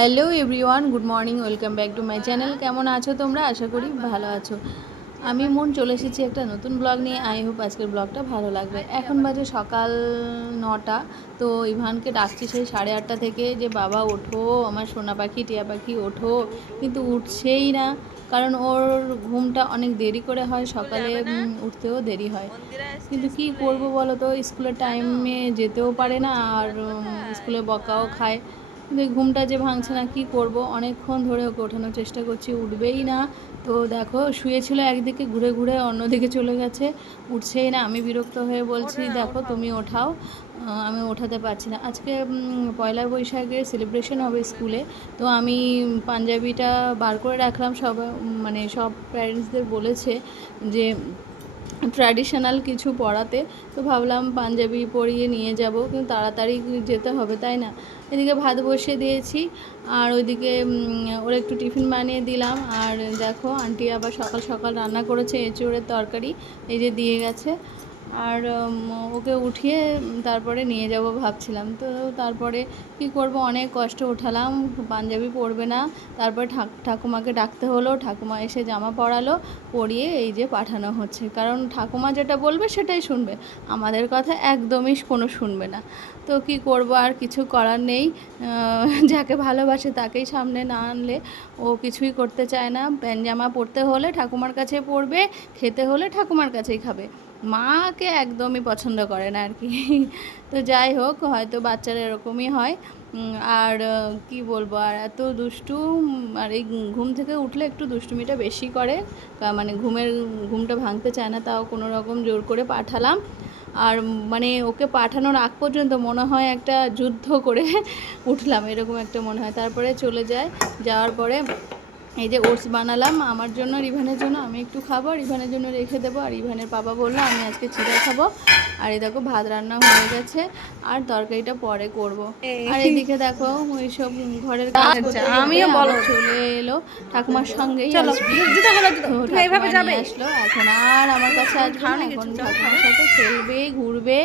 Hello everyone, good morning, welcome back to my channel. কেমন আছো তোমরা? আশা করি ভালো আছো। আমি মন চলে এসেছি একটা নতুন ব্লগ নিয়ে। আই হোপ আজকের ব্লগটা ভালো লাগবে। এখন বাজে সকাল 9টা। তো ইভানকে ডাকছি সেই 8:30 থেকে যে বাবা ওঠো, আমার সোনা পাখি টিয়া পাখি ওঠো, কিন্তু উঠছেই না। কারণ ওর ঘুমটা অনেক দেরি করে হয়, সকালে উঠতেও দেরি হয়। কিন্তু কি করব বলো তো, স্কুলের টাইমে যেতেও পারে না, আর স্কুলে বকাও খায়। কিন্তু এই ঘুমটা যে ভাঙছে না, কি করব, অনেকক্ষণ ধরে ওকে ওঠানোর চেষ্টা করছি, উঠবেই না। তো দেখো, শুয়েছিল একদিকে, ঘুরে ঘুরে অন্যদিকে চলে গেছে, উঠছেই না। আমি বিরক্ত হয়ে বলছি দেখো তুমি ওঠাও, আমি ওঠাতে পারছি না। আজকে পয়লা বৈশাখের সেলিব্রেশন হবে স্কুলে। তো আমি পাঞ্জাবিটা বার করে রাখলাম, সব মানে সব প্যারেন্টসদের বলেছে যে ট্র্যাডিশনাল কিছু পরাতে। তো ভাবলাম পাঞ্জাবি পরিয়ে নিয়ে যাব, কিন্তু তাড়াতাড়ি যেতে হবে, তাই না? এদিকে ভাত বসিয়ে দিয়েছি, আর ওইদিকে ওরা একটু টিফিন বানিয়ে দিলাম। আর দেখো আন্টি আবার সকাল সকাল রান্না করেছে এঁচোড়ের তরকারি, এই যে দিয়ে গেছে। আর ওকে উঠিয়ে তারপরে নিয়ে যাব ভাবছিলাম। তো তারপরে কি করব, অনেক কষ্ট উঠালাম, পাঞ্জাবি পরবে না। তারপর ঠাকুমাকে ডাকতে হলো, ঠাকুমা এসে জামা পরালো, পরিয়ে এই যে পাঠানো হচ্ছে। কারণ ঠাকুমা যেটা বলবে সেটাই শুনবে, আমাদের কথা একদমই কোনো শুনবে না। তো কি করব, আর কিছু করার নেই। যাকে ভালোবাসে তাকেই সামনে না আনলে ও কিছুই করতে চায় না। প্যান্ট জামা পরতে হলে ঠাকুমার কাছে পরবে, খেতে হলে ঠাকুমার কাছেই খাবে, মাকে একদমই পছন্দ করে না আর কি। তো যাই হোক, হয়তো বাচ্চারা এরকমই হয়। আর কি বলবো, আর এত দুষ্টু। আর এই ঘুম থেকে উঠলে একটু দুষ্টুমিটা বেশি করে, মানে ঘুমটা ভাঙতে চায় না। তাও কোনো রকম জোর করে পাঠালাম। আর মানে ওকে পাঠানোর আগ পর্যন্ত মনে হয় একটা যুদ্ধ করে উঠলাম, এরকম একটা মনে হয়। তারপরে চলে যায়, যাওয়ার পরে এই যে ওটস বানালাম আমার জন্য, রিভানের জন্য। আমি একটু খাবো, রিভানের জন্য রেখে দেবো। আর রিভানের বাবা বললো আমি আজকে চিড়া খাবো। আর এই দেখো ভাত রান্না হয়ে গেছে, আর তরকারিটা পরে করব। আর এদিকে দেখো ওইসব ঘরের কাজ করতে করতে আবার চলে এলো, ঠাকুমার সঙ্গেই আসবে। তো ঠাকুমা নিয়ে আসলো, এখন আর আমার কাছে আসবে না, এখন ঠাকুমার সাথে খেলবে, ঘুরবে,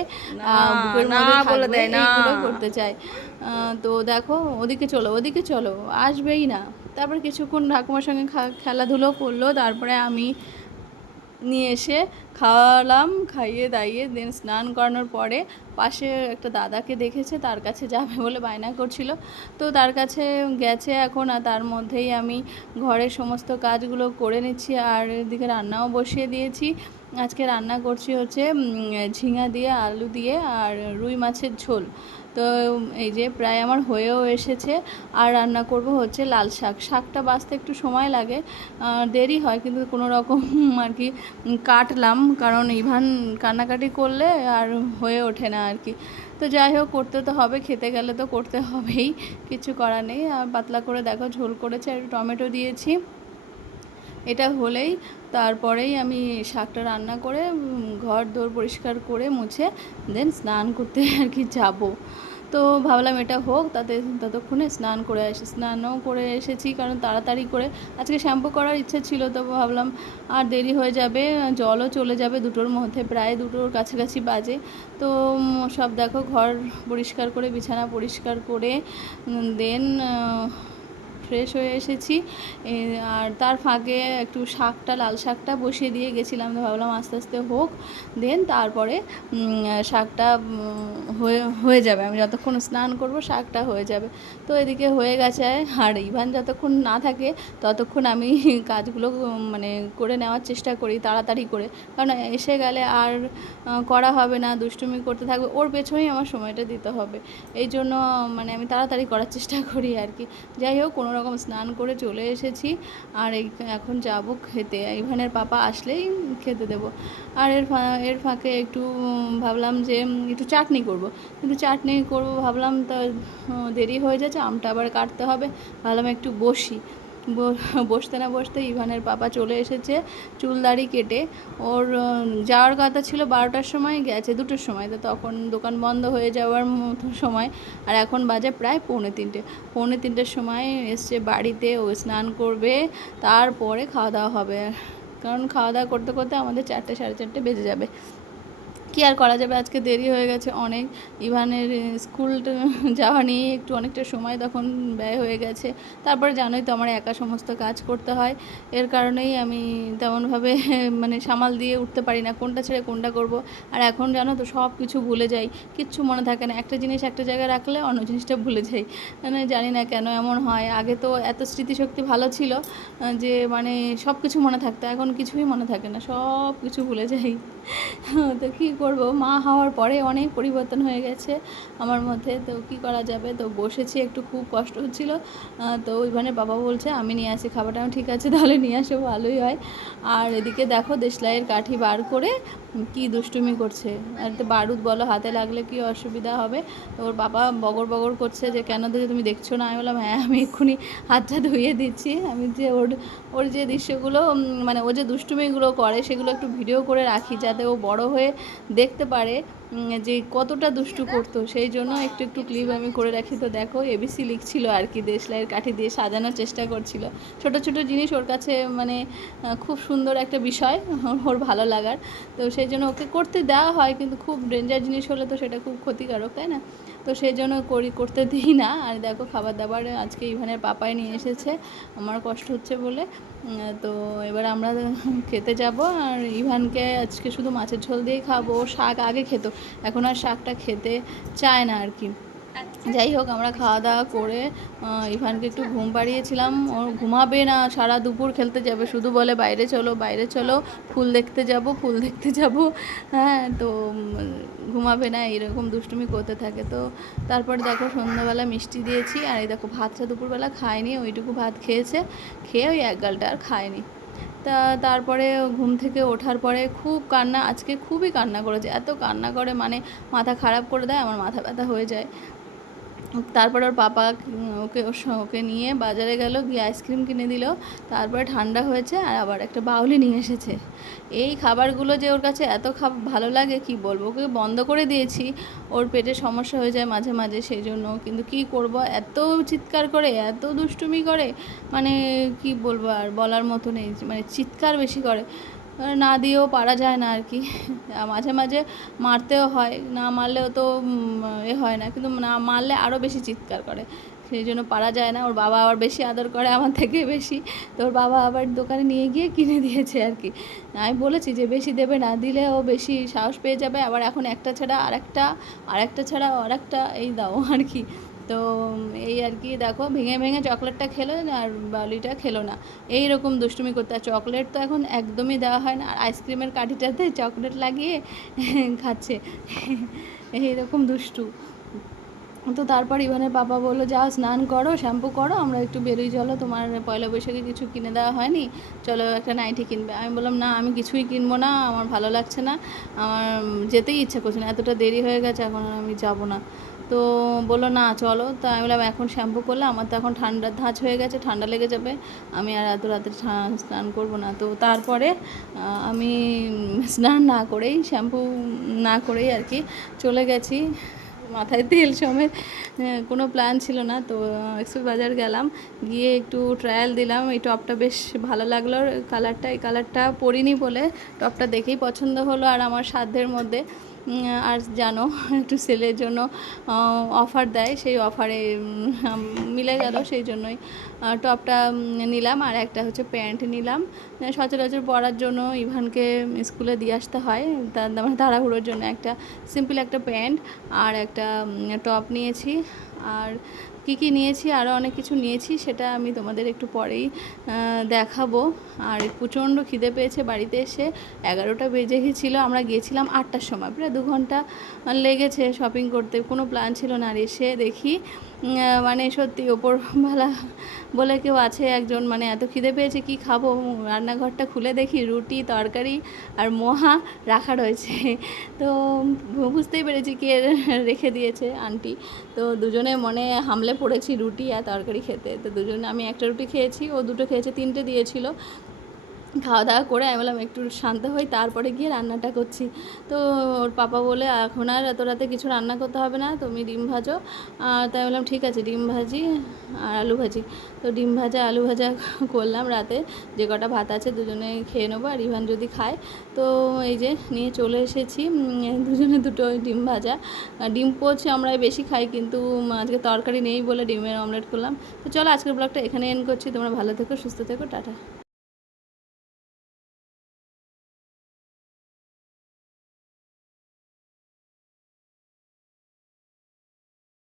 বুকের মধ্যে থাকবে, এইগুলো করতে চায়। তো দেখো, ওদিকে চলো ওদিকে চলো, আসবেই না। তারপর কিছুক্ষণ ঠাকুমার সঙ্গে খেলাধুলো করলো, তারপরে আমি নিয়ে এসে খাওয়ালাম, খাইয়ে দাইয়ে দেন স্নান করানোর পরে পাশে একটা দাদাকে দেখেছে, তার কাছে যাবে বলে বায়না করছিল। তো তার কাছে গেছে এখন, আর তার মধ্যেই আমি ঘরের সমস্ত কাজগুলো করে নিচ্ছি। আর এদিকে রান্নাও বসিয়ে দিয়েছি। আজকে রান্না করছি হচ্ছে ঝিঙা দিয়ে, আলু দিয়ে, আর রুই মাছের ঝোল। তো এই যে প্রায় আমার হয়েও এসেছে। আর রান্না করব হচ্ছে লাল শাক। শাকটা বাছতে একটু সময় লাগে, দেরি হয়, কিন্তু কোনো রকম আর কি কাটলাম, কারণ ইভান কান্নাকাটি করলে আর হয়ে ওঠে না আর কি। তো যাই হোক, করতে তো হবে, খেতে গেলে তো করতে হবেই, কিছু করার নেই। আর পাতলা করে দেখো ঝোল করেছে, আর টমেটো দিয়েছি। এটা হলেই তারপরেই আমি শাকটা রান্না করে ঘর দোর পরিষ্কার করে মুছে দেন স্নান করতে আর কি যাব। তো ভাবলাম এটা হোক, ততক্ষণে স্নানও করে এসেছি, কারণ তাড়াতাড়ি করে আজকে শ্যাম্পু করার ইচ্ছে ছিল। তো ভাবলাম আর দেরি হয়ে যাবে, জলও চলে যাবে 2টোর মধ্যে, প্রায় 2টোর কাছাকাছি বাজে। তো সব দেখো ঘর পরিষ্কার করে, বিছানা পরিষ্কার করে দেন ফ্রেশ হয়ে এসেছি। আর তার ফাঁকে একটু লাল শাকটা বসিয়ে দিয়ে গেছিলাম। ভাবলাম আস্তে আস্তে হোক, দেন তারপরে শাকটা হয়ে যাবে, আমি যতক্ষণ স্নান করব শাকটা হয়ে যাবে। তো এদিকে হয়ে গেছে। আর ইভান যতক্ষণ না থাকে ততক্ষণ আমি কাজগুলো মানে করে নেওয়ার চেষ্টা করি তাড়াতাড়ি করে, কারণ এসে গেলে আর করা হবে না, দুষ্টুমি করতে থাকবে, ওর পেছনেই আমার সময়টা দিতে হবে। এই জন্য মানে আমি তাড়াতাড়ি করার চেষ্টা করি আর কি। যাই হোক, কোনো রকম স্নান করে চলে এসেছি। আর এখন যাব খেতে, ইভানের পাপা আসলেই খেতে দেবো। আর এর ফাঁকে একটু ভাবলাম যে একটু চাটনি করব, কিন্তু চাটনি করব ভাবলাম, তো দেরি হয়ে যাচ্ছে, আমটা আবার কাটতে হবে। ভাবলাম একটু বসি। বসতে না বসতে ইভানের পাপা চলে এসেছে, চুল দাড়ি কেটে। ওর যাওয়ার কথা ছিল 12টার সময়, গেছে 2টোর সময়। তো তখন দোকান বন্ধ হয়ে যাওয়ার মতো সময়। আর এখন বাজে প্রায় 2:45। 2:45টার সময় এসছে বাড়িতে, ও স্নান করবে, তারপরে খাওয়া দাওয়া হবে। কারণ খাওয়া দাওয়া করতে করতে আমাদের 4টে, 4:30 বেজে যাবে। কি আর করা যাবে, আজকে দেরি হয়ে গেছে অনেক। ইভানের স্কুল যাওয়া নিয়ে একটু অনেকটা সময় তখন ব্যয় হয়ে গেছে। তারপরে জানোই তো আমার একা সমস্ত কাজ করতে হয়, এর কারণেই আমি তেমনভাবে মানে সামাল দিয়ে উঠতে পারি না, কোনটা ছেড়ে কোনটা করব। আর এখন জানো তো সব কিছু ভুলে যাই, কিচ্ছু মনে থাকে না, একটা জিনিস একটা জায়গায় রাখলে অন্য জিনিসটা ভুলে যাই। মানে জানি না কেন এমন হয়, আগে তো এত স্মৃতিশক্তি ভালো ছিল যে মানে সব কিছু মনে থাকতো, এখন কিছুই মনে থাকে না, সব কিছু ভুলে যাই। তো কী করব, মা হওয়ার পরে অনেক পরিবর্তন হয়ে গেছে আমার মধ্যে, তো কী করা যাবে। তো বসেছি, একটু খুব কষ্ট হচ্ছিল। তো ওইখানে বাবা বলছে আমি নিয়ে আসি খাবারটা, আমি ঠিক আছে তাহলে নিয়ে আসো, ভালোই হয়। আর এদিকে দেখো দেশলাইয়ের কাঠি বার করে কি দুষ্টুমি করছে, আর তো বারুদ বলো হাতে লাগলে কি অসুবিধা হবে। তো ওর বাবা বগর বগর করছে যে কেন দেখে তুমি দেখছো না, আমি বললাম হ্যাঁ আমি এক্ষুনি হাতটা ধুয়ে দিচ্ছি, আমি যে ওর ওর যে দৃশ্যগুলো মানে ও যে দুষ্টুমিগুলো করে সেগুলো একটু ভিডিও করে রাখি, যাতে ও বড় হয়ে দেখতে পারে যে কতটা দুষ্টু করতো, সেই জন্য একটু একটু ক্লিপ আমি করে রাখি। তো দেখো এবিসি লিখছিল আর কি, দেশলাইয়ের কাঠি দিয়ে সাজানোর চেষ্টা করছিল। ছোট ছোট জিনিস ওর কাছে মানে খুব সুন্দর একটা বিষয়, ওর ভালো লাগার। তো সেই জন্য ওকে করতে দেওয়া হয়, কিন্তু খুব ডেঞ্জার জিনিস হলে তো সেটা খুব ক্ষতিকারক, তাই না? তো সেই জন্য করতে দিই না। আর দেখো খাবার দাবার আজকে ইভানের পাপাই নিয়ে এসেছে, আমার কষ্ট হচ্ছে বলে। তো এবার আমরা খেতে যাব, আর ইভানকে আজকে শুধু মাছের ঝোল দিয়েই খাবো। ও শাক আগে খেত, এখন আর শাকটা খেতে চায় না আর কি। যাই হোক, আমরা খাওয়া দাওয়া করে ইভানকে একটু ঘুম পাড়িয়েছিলাম। ও ঘুমাবে না, সারা দুপুর খেলতে যাবে, শুধু বলে বাইরে চলো বাইরে চলো, ফুল দেখতে যাব ফুল দেখতে যাব। হ্যাঁ, তো ঘুমাবে না, এরকম দুষ্টুমি করতে থাকে। তো তারপর দেখো সন্ধ্যাবেলা মিষ্টি দিয়েছি, আর এই দেখো ভাতটা দুপুরবেলা খায়নি, ওইটুকু ভাত খেয়েছে, খেয়ে ওই এক গালটা আর খায়নি। তারপরে ঘুম থেকে ওঠার পরে খুব কান্না, আজকে খুবই কান্না করেছে, এত কান্না করে মানে মাথা খারাপ করে দেয়, আমার মাথা ব্যথা হয়ে যায়। তারপর ওর পাপা ওকে নিয়ে বাজারে গেল, গিয়ে আইসক্রিম কিনে দিল, তারপরে ঠান্ডা হয়েছে, আর আবার একটা বাউলি নিয়ে এসেছে। এই খাবারগুলো যে ওর কাছে এত ভালো লাগে কি বলবো, ওকে বন্ধ করে দিয়েছি, ওর পেটে সমস্যা হয়ে যায় মাঝে মাঝে, সেই জন্য। কিন্তু কি করব, এত চিৎকার করে এত দুষ্টুমি করে, মানে কি বলবো, আর বলার মতো নেই, মানে চিৎকার বেশি করে, না দিয়েও পারা যায় না আর কি। মাঝে মাঝে মারতেও হয়, না মারলেও তো হয় না, কিন্তু না মারলে আরও বেশি চিৎকার করে, সেই জন্য পারা যায় না। ওর বাবা আবার বেশি আদর করে আমার থেকে বেশি, তো ওর বাবা আবার দোকানে নিয়ে গিয়ে কিনে দিয়েছে আর কি। আমি বলেছি যে বেশি দেবে না, দিলে ও বেশি সাহস পেয়ে যাবে, আবার এখন একটা ছাড়া আরেকটা, আরেকটা ছাড়া আরেকটা, এই দাও আর কি। তো এই আর কি, দেখো ভেঙে ভেঙে চকলেটটা খেলো আর বালিটা খেলো না, এই রকম দুষ্টুমি করতে। আর চকলেট তো এখন একদমই দেওয়া হয় না, আর আইসক্রিমের কাঠিটাতে চকলেট লাগিয়ে খাচ্ছে, এইরকম দুষ্টু। তো তারপর ইভানের পাপা বললো যাও স্নান করো শ্যাম্পু করো, আমরা একটু বেরোই, চলো তোমার পয়লা বৈশাখে কিছু কিনে দেওয়া হয়নি, চলো একটা নাইটি কিনবে। আমি বললাম না আমি কিছুই কিনবো না, আমার ভালো লাগছে না, আমার যেতেই ইচ্ছা করছে না, এতটা দেরি হয়ে গেছে, এখন আর আমি যাবো না। তো বললো না চলো, তো আমি বললাম এখন শ্যাম্পু করলে আমার তো এখন ঠান্ডার ধাঁচ হয়ে গেছে, ঠান্ডা লেগে যাবে, আমি আর এত রাতে স্নান করবো না। তো তারপরে আমি স্নান না করেই, শ্যাম্পু না করেই আর কি চলে গেছি, মাথায় তেল সমেত, কোনো প্ল্যান ছিল না। তো এক্সপ্রেস বাজার গেলাম, গিয়ে একটু ট্রায়াল দিলাম, এই টপটা বেশ ভালো লাগলো কালারটা, এই কালারটা পরিনি বলে টপটা দেখেই পছন্দ হলো, আর আমার সাধ্যের মধ্যে। আর জানো একটু সেলের জন্য অফার দেয়, সেই অফারে মিলে গেল, সেই জন্যই টপটা নিলাম, আর একটা হচ্ছে প্যান্ট নিলাম, সচরাচর পরার জন্য, ইভানকে স্কুলে দিয়ে আসতে হয়, তার মানে তাড়াহুড়োর জন্য একটা সিম্পল একটা প্যান্ট আর একটা টপ নিয়েছি। আর কী কী নিয়েছি, আরও অনেক কিছু নিয়েছি, সেটা আমি তোমাদের একটু পরেই দেখাবো। আর প্রচণ্ড খিদে পেয়েছে, বাড়িতে এসে 11টা বেজে গেছিলো, আমরা গিয়েছিলাম 8টার সময়, প্রায় 2 ঘন্টা লেগেছে শপিং করতে, কোনো প্ল্যান ছিল না। আর এসে দেখি মানে সত্যি ওপরবেলা বলে কেউ আছে একজন, মানে এত খিদে পেয়েছে কি খাবো, রান্নাঘরটা খুলে দেখি রুটি তরকারি আর মোহা রাখা রয়েছে। তো বুঝতেই পেরেছি কে রেখে দিয়েছে, আন্টি। তো দুজনে মনে হামলে পড়েছি রুটি আর তরকারি খেতে। তো দুজনে, আমি একটা রুটি খেয়েছি, ও দুটো খেয়েছে, 3টে দিয়েছিল। খাওয়া দাওয়া করে আমি বললাম একটু শান্ত হই, তারপরে গিয়ে রান্নাটা করছি। তো ওর পাপা বলে এখন আর এত রাতে কিছু রান্না করতে হবে না, তুমি ডিম ভাজো। তাই বললাম ঠিক আছে, ডিম ভাজি আর আলু ভাজি। তো ডিম ভাজা আলু ভাজা করলাম, রাতে যে কটা ভাত আছে দুজনে খেয়ে নেবো, আর ইভান যদি খায়। তো এই যে নিয়ে চলে এসেছি দুজনে দুটো ডিম ভাজা। ডিম পোচ আমরা বেশি খাই, কিন্তু আজকে তরকারি নেই বলে ডিমের অমলেট করলাম। তো চলো আজকের ব্লগটা এখানে এন্ড করছি। তোমরা ভালো থেকো, সুস্থ থেকো, টাটা।